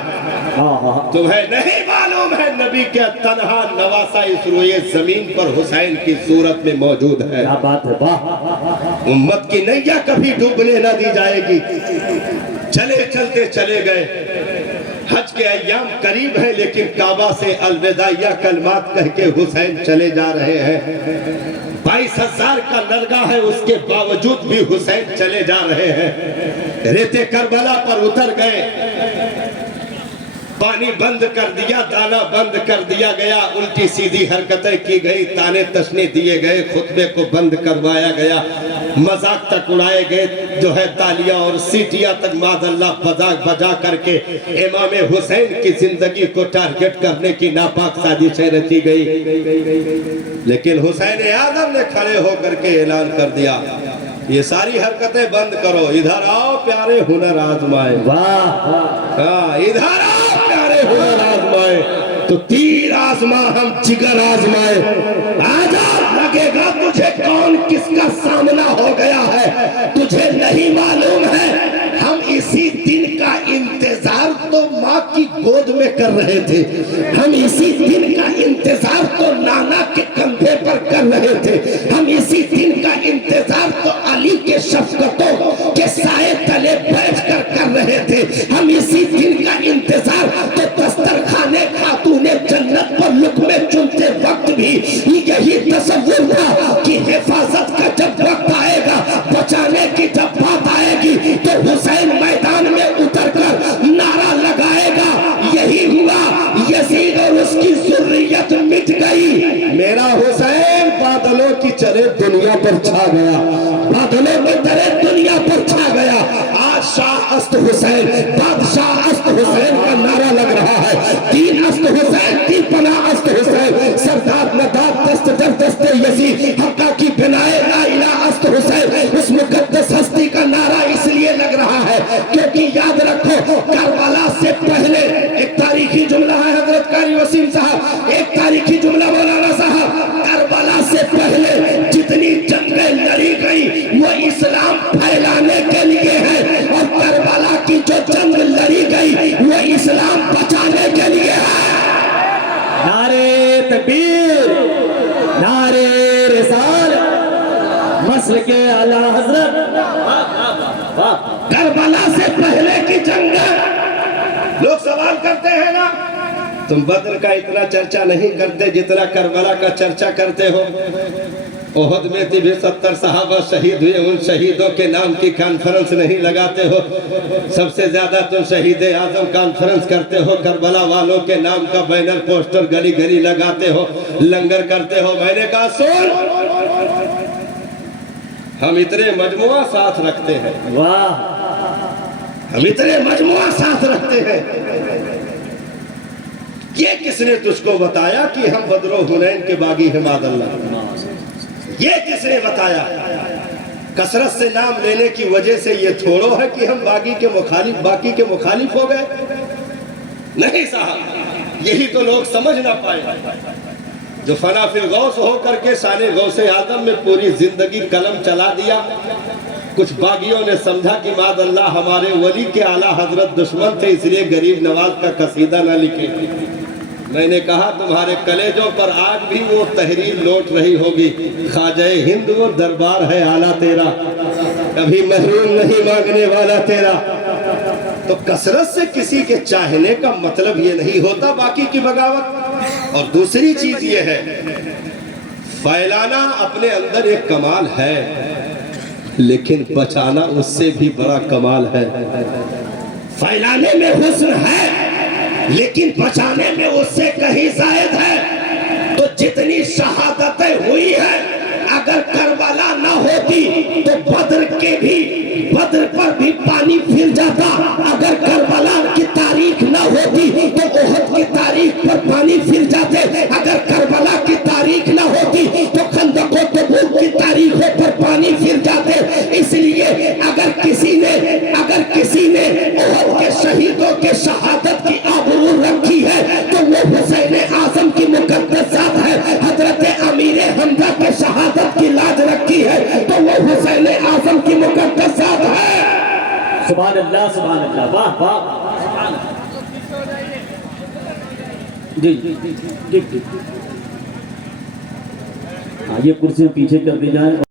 تمہیں نہیں معلوم ہے نبی کا تنہا نواسا اس روئے زمین پر حسین کی صورت میں موجود ہے. کیا بات ہے، واہ. امت کی نیا کبھی ڈوبنے نہ دی جائے گی. چلے چلتے چلے گئے. حج کے ایام قریب ہیں لیکن کعبہ سے الوداعیہ کلمات کہہ کے حسین چلے جا رہے ہیں. 22,000 کا درگاہ ہے، اس کے باوجود بھی حسین چلے جا رہے ہیں. ریتے کربلا پر اتر گئے. پانی بند کر دیا، دانا بند کر دیا گیا، الٹی سیدھی حرکتیں کی گئی، تانے تشنے دیے گئے، خطبے کو بند کروایا گیا، مذاق تک اڑائے گئے، جو ہے تالیاں اور سیٹیاں تک معاذ اللہ بجا کر کے امام حسین کی زندگی کو ٹارگٹ کرنے کی ناپاک سازشیں رچی گئی. لیکن حسین اعظم نے کھڑے ہو کر کے اعلان کر دیا یہ ساری حرکتیں بند کرو، ادھر آؤ پیارے ہنر آزمائے. واہ. ادھر آؤ پیارے ہنر آزمائے. تو تیر آزما ہم جگر آزمائے. آجا لگے گا تجھے کون کس کا سامنا ہو گیا ہے، تجھے نہیں معلوم ہے. ہم اسی دن کا انتظار تو ماں کی گود میں کر رہے تھے. ہم اسی دن کا انتظار تو نانا کے کندھے پر کر رہے تھے. ہم اسی دن کا انتظار تو علی کے شفقتوں کے سائے تلے بیٹھ کر رہے تھے. ہم اسی دن کا انتظار تو دسترخوانے خاتون جنت پر لقمے چنتے وقت بھی یہی تصور تھا کہ حفاظت کا جب وقت آئے گا، بچانے کی جب بات آئے گی تو حسین میدان میں اتر کر نعرہ لگائے گا. یہی ہوا، یزید اور اس کی ذریت مٹ گئی. میرا حسین بادلوں کی طرح دنیا پر چھا گیا، بادلوں کی طرح دنیا پر چھا گیا. آج شاہ است حسین، بادشاہ است حسین کا نعرہ لگ رہا ہے. دین است حسین، دی پناہ است حسین، سردار مداد دست در دست یزید، حقہ کی بنائے لا الہ است حسین. اس مقدس ہستی کا نعرہ اس لیے لگ رہا ہے کیونکہ یاد رکھو کربلا سے پہلے ایک تاریخی جملہ ہے حضرت قاری وسیم صاحب، ایک تاریخی جملہ مولانا صاحب، کربلا سے پہلے جتنی جنگیں لڑی گئی وہ اسلام پھیلانے کے لیے ہے، اور کربلا کی جو جنگ لڑی گئی وہ اسلام بچانے کے لیے ہے. نعرے تکبیر، نعرے رسالت، مسلک اعلی حضرت. کربلا سے پہلے کی جنگ. لوگ سوال کرتے ہیں نا تم بدر کا اتنا چرچا نہیں کرتے جتنا کربلا کا چرچا کرتے ہو. احد میں بھی 70 صحابہ شہید ہوئے، ان شہیدوں کے نام کی کانفرنس نہیں لگاتے ہو. سب سے زیادہ تم شہید اعظم کانفرنس کرتے ہو، کربلا والوں کے نام کا بینر پوسٹر گلی گلی لگاتے ہو، لنگر کرتے ہو. میں نے کہا سن، ہم اتنے مجموعہ ساتھ رکھتے ہیں. واہ. ہم اتنے مجموعہ ساتھ رکھتے ہیں. یہ کس نے تجھ کو بتایا کہ ہم بدر و حنین کے باغی ہیں معاذ اللہ؟ یہ کس نے بتایا؟ کثرت سے نام لینے کی وجہ سے یہ تھوڑو ہے کہ ہم باقی کے مخالف ہو گئے. نہیں صاحب، یہی تو لوگ سمجھ نہ پائے. جو فنا فی الغوث ہو کر کے شان غوث اعظم میں پوری زندگی قلم چلا دیا، کچھ باغیوں نے سمجھا کہ معاذ اللہ ہمارے ولی کے اعلیٰ حضرت دشمن تھے اس لیے غریب نواز کا قصیدہ نہ لکھے. میں نے کہا تمہارے کلیجوں پر آج بھی وہ تحریر لوٹ رہی ہوگی. خواجہ ہند وہ دربار ہے اعلیٰ تیرا، کبھی محروم نہیں مانگنے والا تیرا. تو کثرت سے کسی کے چاہنے کا مطلب یہ نہیں ہوتا باقی کی بغاوت. اور دوسری چیز یہ ہے، پھیلانا اپنے اندر ایک کمال ہے لیکن بچانا اس سے بھی بڑا کمال ہے. پھیلانے میں حسن ہے لیکن بچانے میں اس سے کہیں زائد ہے. تو جتنی شہادتیں ہوئی ہیں، اگر کربلا نہ ہوتی تو بدر پر بھی پانی پھر جاتا. اگر کربلا کی تاریخ نہ ہوتی تو احد کی تاریخ پر پانی پھر جاتے. اگر کربلا کی تاریخ نہ ہوتی تو خندق و تبوک کی تاریخوں پر پانی پھر جاتے. اس لیے اگر کسی نے احد کے شہیدوں کے شہادت کی آبرو رکھی ہے تو وہ حسین اعظم کی مقدس ذات ہے. حضرت امیر حمزہ کے شہادت کی لاج رکھی ہے تو وہ حسین اعظم کی مقدس ذات ہے. سبحان اللہ، واہ واہ، سبحان اللہ۔ جی جی جی جی جی، ہاں یہ کرسیاں پیچھے کر دی جائیں۔